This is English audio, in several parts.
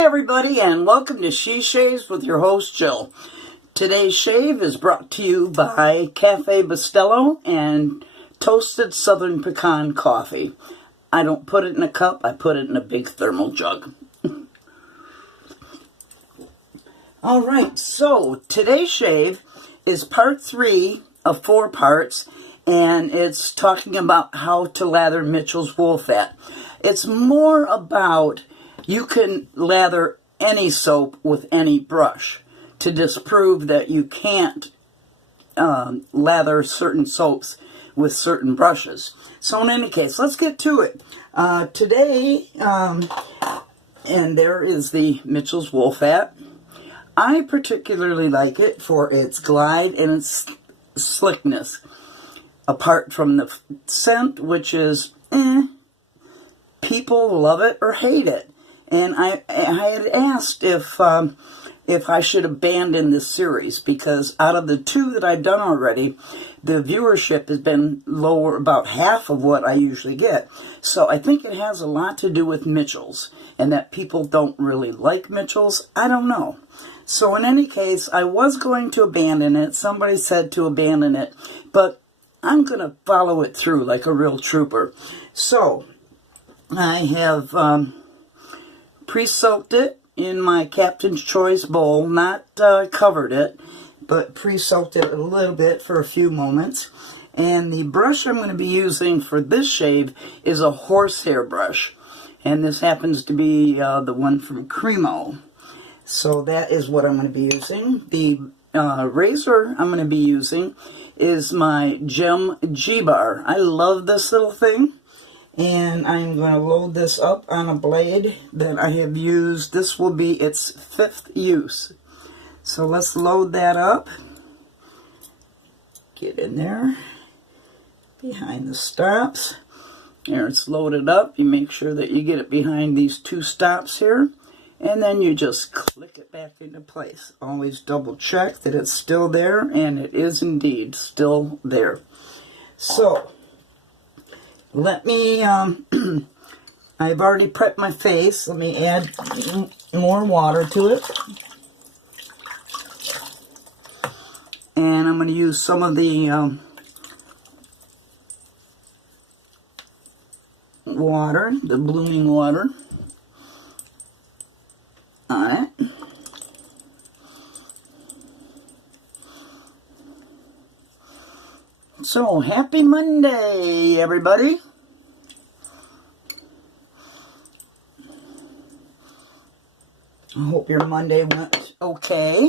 Everybody, and welcome to She Shaves with your host Jill. Today's shave is brought to you by Cafe Bustelo and Toasted Southern Pecan Coffee. I don't put it in a cup, I put it in a big thermal jug. Alright, so today's shave is part 3 of 4 parts, and it's talking about how to lather Mitchell's wool fat. It's more about you can lather any soap with any brush to disprove that you can't lather certain soaps with certain brushes. So in any case, let's get to it. Today, and there is the Mitchell's wool fat. I particularly like it for its glide and its slickness. Apart from the scent, which is people love it or hate it. And I had asked if I should abandon this series, because out of the 2 that I've done already, the viewership has been lower, about half of what I usually get. So I think it has a lot to do with Mitchell's, and that people don't really like Mitchell's. I don't know. So in any case, I was going to abandon it. Somebody said to abandon it, but I'm going to follow it through like a real trooper. So I have pre-soaked it in my Captain's Choice bowl, not covered it, but pre-soaked it a little bit for a few moments. And the brush I'm going to be using for this shave is a horsehair brush, and this happens to be the one from Cremo. So that is what I'm going to be using. The razor I'm going to be using is my Gem G-Bar. I love this little thing. And I'm going to load this up on a blade that I have used. This will be its 5th use. So let's load that up. Get in there. Behind the stops. There, it's loaded up. You make sure that you get it behind these 2 stops here. And then you just click it back into place. Always double check that it's still there. And it is indeed still there. So let me, I've already prepped my face. Let me add more water to it. And I'm going to use some of the water, the blooming water, on it. So, happy Monday, everybody. I hope your Monday went okay.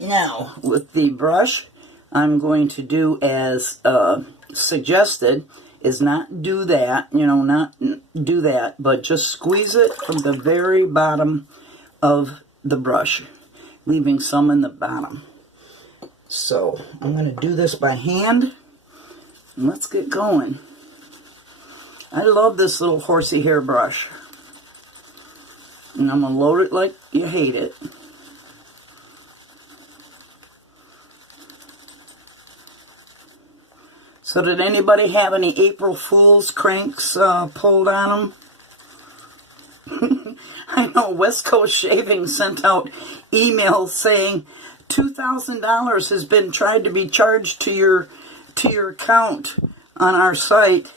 Now, with the brush, I'm going to do as suggested, is not do that, not do that, but just squeeze it from the very bottom of the brush, leaving some in the bottom. So I'm going to do this by hand, and let's get going. I love this little horsey hair brush, and I'm going to load it like you hate it. So did anybody have any April Fool's cranks pulled on them? I know West Coast Shaving sent out emails saying $2,000 has been tried to be charged to your account on our site,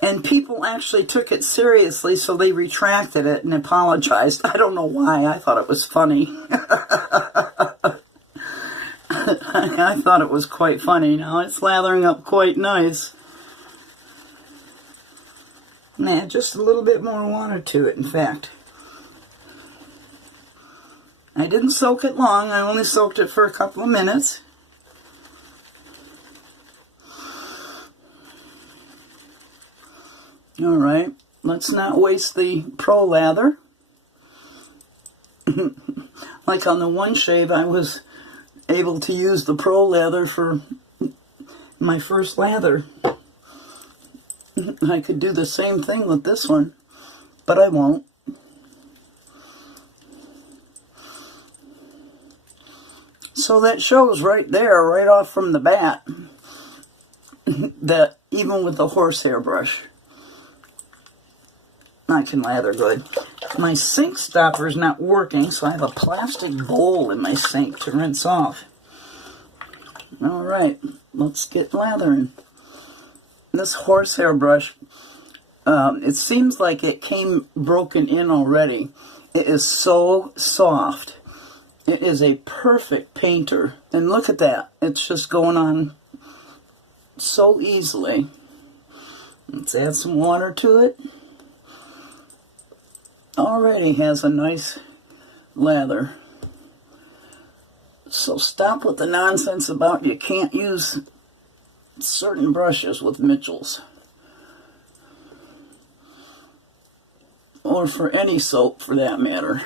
and people actually took it seriously, so they retracted it and apologized. I don't know why. I thought it was funny. I thought it was quite funny. Now it's lathering up quite nice. Nah, just a little bit more water to it, in fact. I didn't soak it long. I only soaked it for a couple of minutes. Alright, let's not waste the Pro lather. Like on the one shave, I was able to use the Pro lather for my first lather. I could do the same thing with this one, but I won't. So that shows right there, right off from the bat, that even with the horsehair brush, I can lather good. My sink stopper is not working, so I have a plastic bowl in my sink to rinse off. Alright, let's get lathering. This horsehair brush, it seems like it came broken in already. It is so soft. It is a perfect painter. And look at that. It's just going on so easily. Let's add some water to it. Already has a nice lather. So stop with the nonsense about you can't use certain brushes with Mitchell's. Or for any soap for that matter.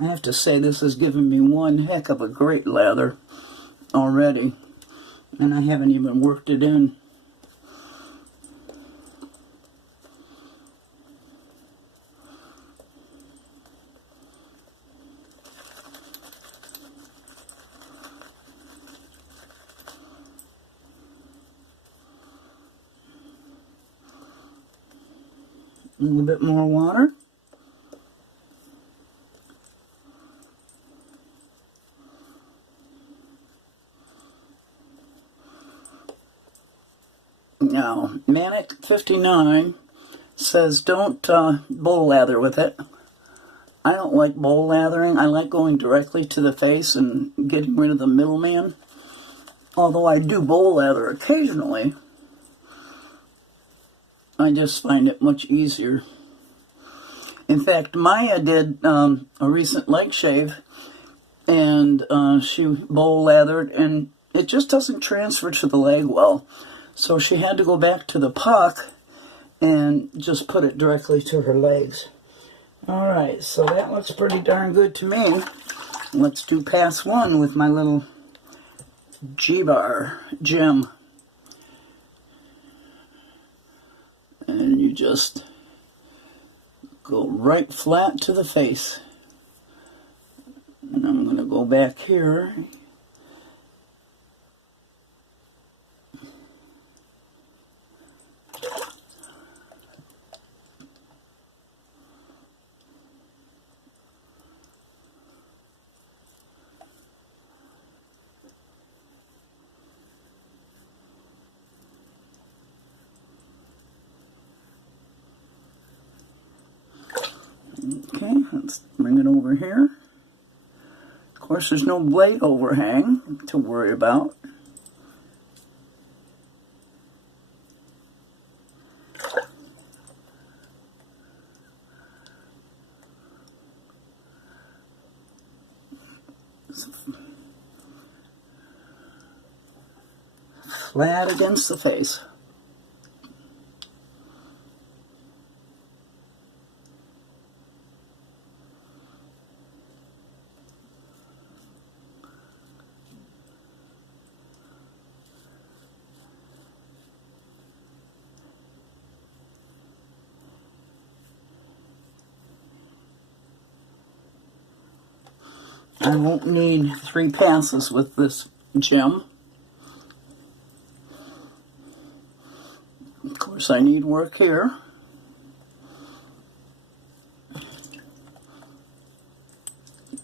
I have to say this has given me one heck of a great lather already. And I haven't even worked it in. A little bit more water. Now, Manic 59 says don't bowl lather with it. I don't like bowl lathering. I like going directly to the face and getting rid of the middleman. Although I do bowl lather occasionally, I just find it much easier. In fact, Maya did a recent leg shave, and she bowl lathered, and it just doesn't transfer to the leg well. So she had to go back to the puck and just put it directly to her legs. Alright, so that looks pretty darn good to me. Let's do pass one with my little G-bar gem. And you just go right flat to the face. And I'm going to go back here. Okay, let's bring it over here. Of course, there's no blade overhang to worry about. Flat against the face. I won't need 3 passes with this gem. Of course, I need work here.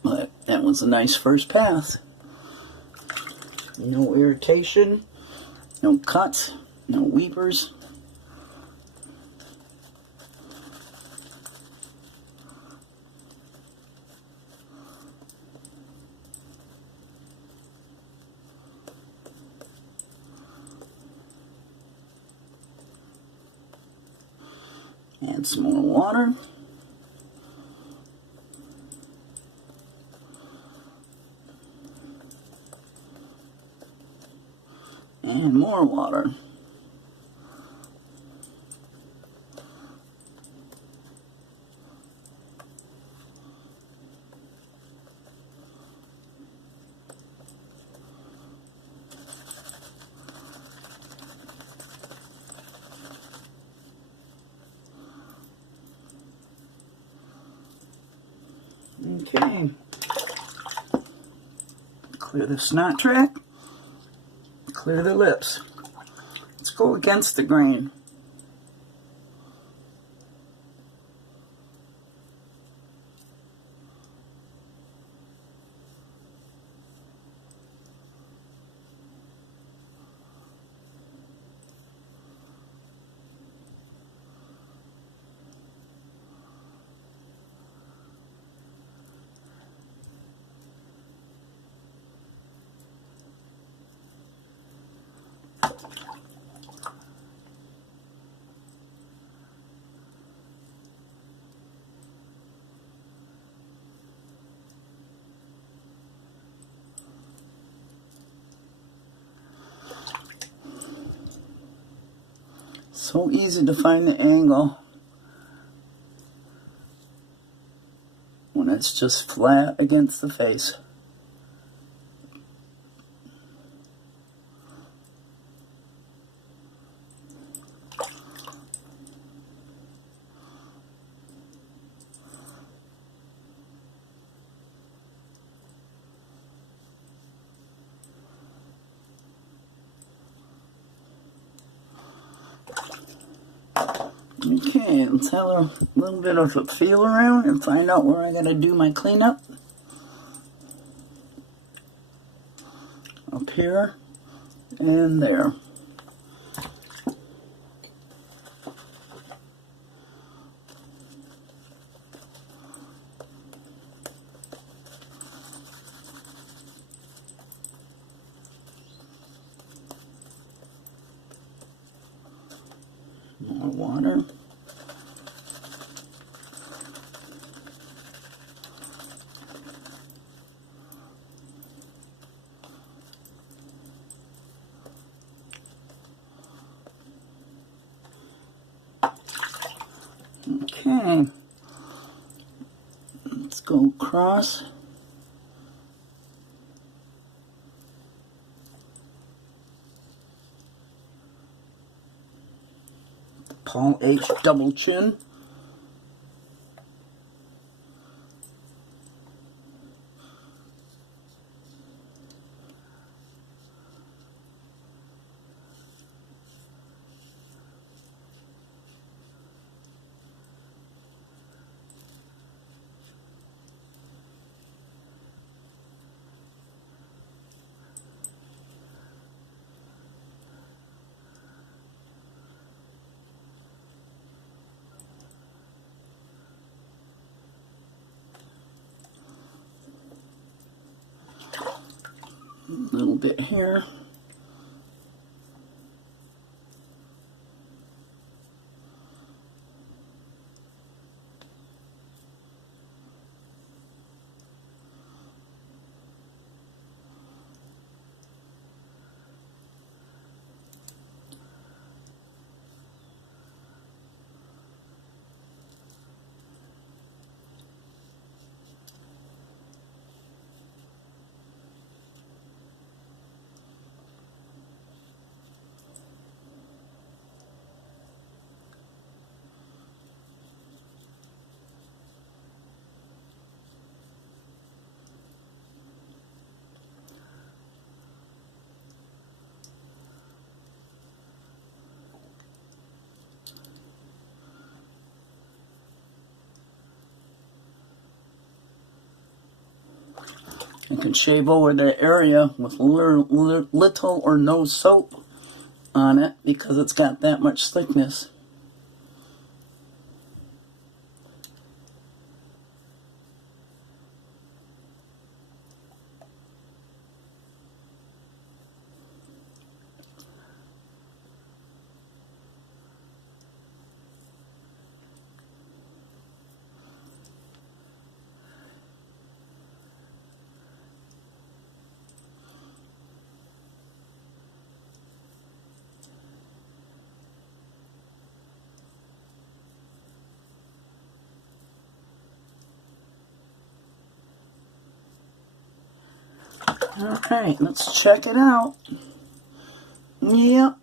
But that was a nice first pass. No irritation, no cuts, no weepers. Add some more water. And more water. Okay. Clear the snot track. Clear the lips. Let's go against the grain. So easy to find the angle when it's just flat against the face. Okay, let's have a little bit of a feel around and find out where I gotta do my cleanup. Up here and there. More water. Okay, let's go across. Paul H. double chin. A little bit here. You can shave over the area with little or no soap on it because it's got that much thickness. Alright, let's check it out. Yep.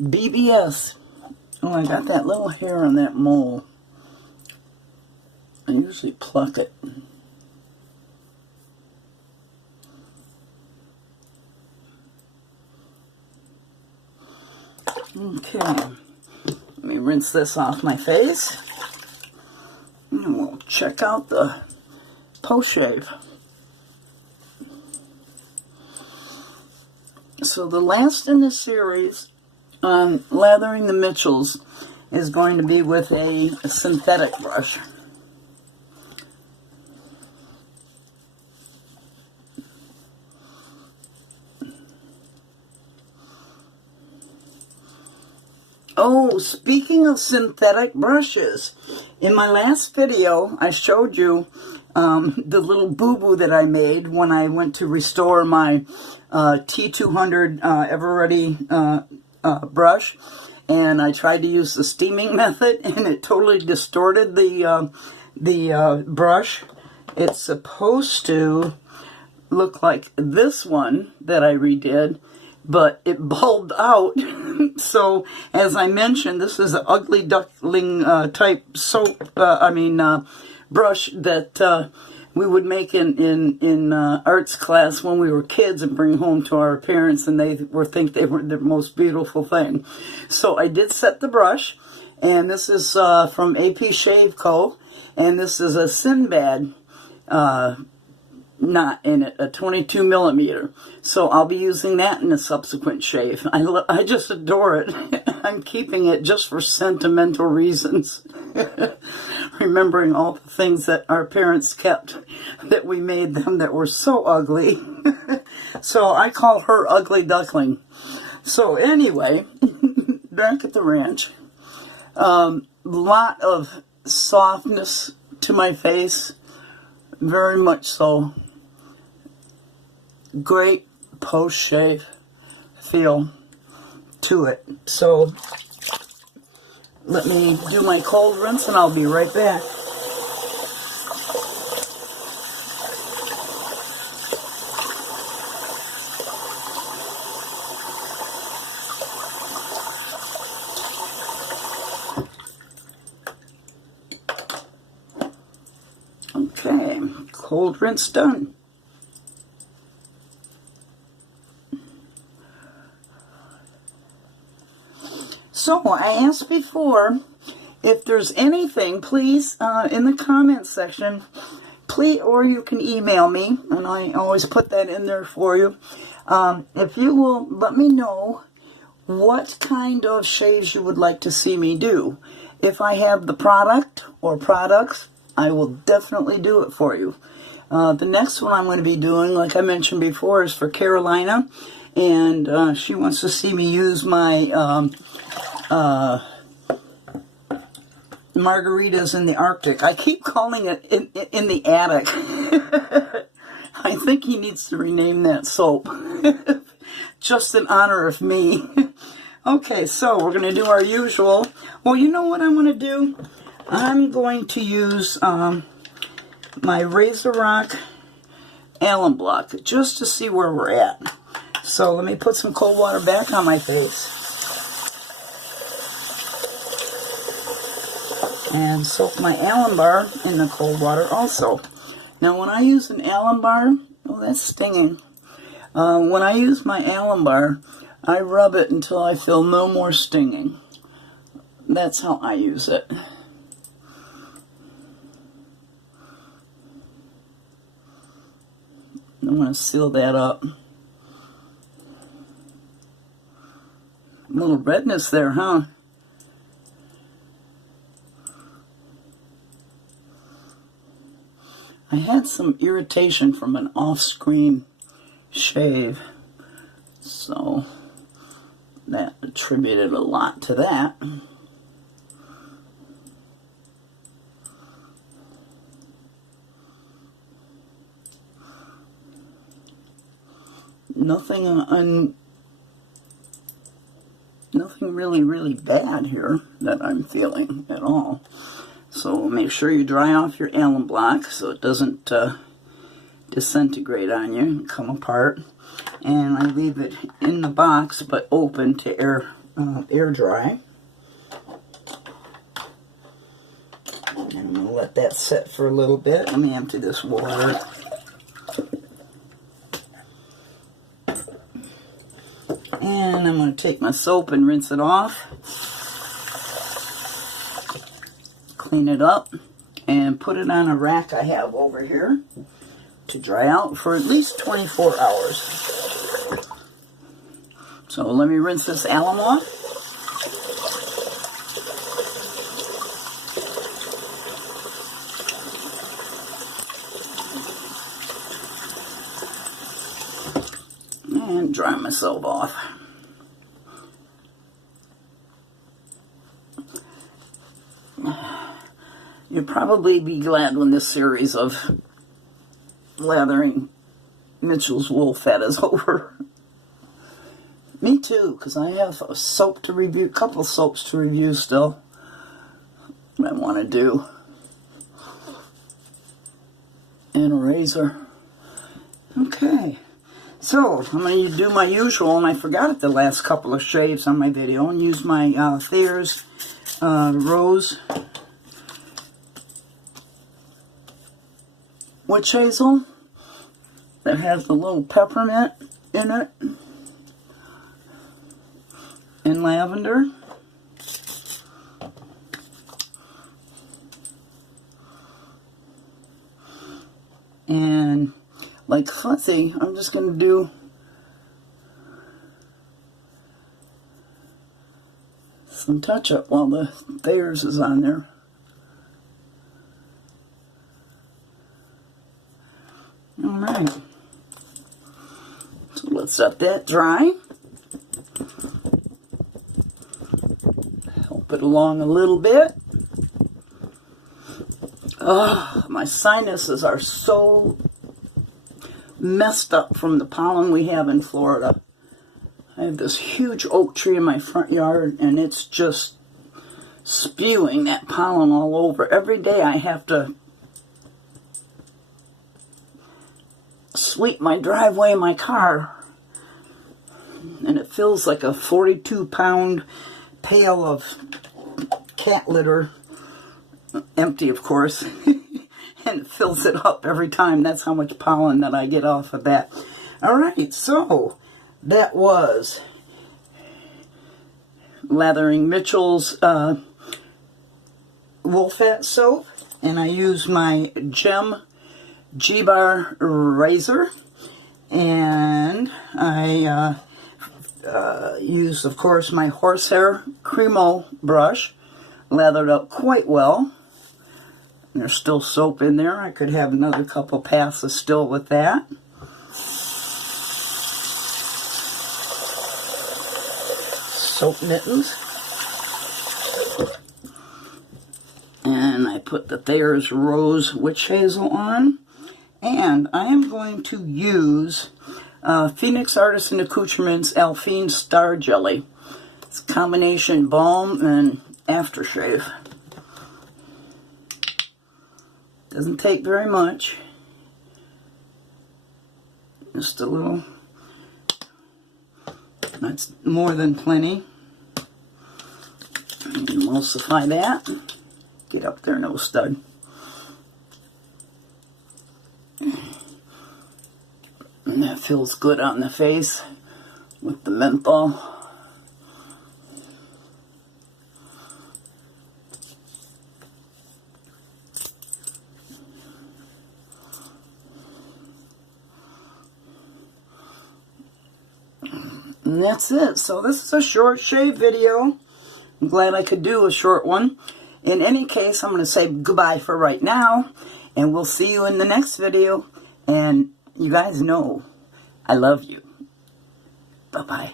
BBS. Oh, I got that little hair on that mole. I usually pluck it. Okay. Let me rinse this off my face. And we'll check out the post-shave. So the last in this series on lathering the Mitchells is going to be with a synthetic brush. Oh, speaking of synthetic brushes, in my last video I showed you the little boo-boo that I made when I went to restore my T200 Ever-Ready brush, and I tried to use the steaming method and it totally distorted the brush. It's supposed to look like this one that I redid, but it bulbed out. So, as I mentioned, this is an ugly duckling type soap, brush that we would make in arts class when we were kids and bring home to our parents, and they think they were the most beautiful thing. So I did set the brush, and this is from AP Shave Co., and this is a Sinbad knot in it, a 22 millimeter. So I'll be using that in a subsequent shave. I just adore it. I'm keeping it just for sentimental reasons. Remembering all the things that our parents kept that we made them that were so ugly. So I call her Ugly Duckling. So anyway, back at the ranch. Lot of softness to my face. Very much so. Great post-shave feel to it. So let me do my cold rinse and I'll be right back. Okay, cold rinse done. So, I asked before, if there's anything, please, in the comments section, please, or you can email me, and I always put that in there for you. If you will let me know what kind of shaves you would like to see me do. If I have the product or products, I will definitely do it for you. The next one I'm going to be doing, like I mentioned before, is for Carolina, and she wants to see me use my margaritas in the Arctic. I keep calling it in the attic. I think he needs to rename that soap. Just in honor of me. Okay, so we're going to do our usual. Well, you know what I'm going to do? I'm going to use my RazoRock Alum block just to see where we're at. So let me put some cold water back on my face. And soak my alum bar in the cold water also. Now when I use an alum bar, oh that's stinging. When I use my alum bar, I rub it until I feel no more stinging. That's how I use it. I want to seal that up. A little redness there, huh? I had some irritation from an off-screen shave, so that attributed a lot to that. Nothing nothing really bad here that I'm feeling at all. So make sure you dry off your alum block so it doesn't disintegrate on you and come apart. And I leave it in the box but open to air dry. And I'm going to let that sit for a little bit. Let me empty this water. And I'm going to take my soap and rinse it off. Clean it up and put it on a rack I have over here to dry out for at least 24 hours. So let me rinse this alum off. And dry myself off. You'll probably be glad when this series of lathering Mitchell's wool fat is over. Me too, because I have a soap to review, a couple soaps to review still. I want to do. And a razor. Okay. So, I'm going to do my usual, and I forgot it the last couple of shaves on my video, and use my Thayers Rose Witch Hazel that has a little peppermint in it and lavender. And like fuzzy, I'm just going to do some touch-up while the Thayers is on there. Alright, so let's let that dry. Help it along a little bit. Oh, my sinuses are so messed up from the pollen we have in Florida. I have this huge oak tree in my front yard, and it's just spewing that pollen all over. Every day I have to sweep my driveway in my car, and it feels like a 42-pound pail of cat litter, empty of course, and it fills it up every time. That's how much pollen that I get off of that. Alright, so that was Lathering Mitchell's wool fat soap, and I used my Gem G-Bar razor, and I used, of course, my Horsehair Cremo brush, lathered up quite well. There's still soap in there. I could have another couple passes still with that. Soap mittens. And I put the Thayers Rose Witch Hazel on. And I am going to use Phoenix Artisan Accoutrements Alphine Star Jelly. It's a combination balm and aftershave. Doesn't take very much. Just a little. That's more than plenty. Emulsify that. Get up there, no stud. And that feels good on the face with the menthol. And that's it. So this is a short shave video. I'm glad I could do a short one. In any case, I'm going to say goodbye for right now. And we'll see you in the next video. And you guys know I love you. Bye-bye.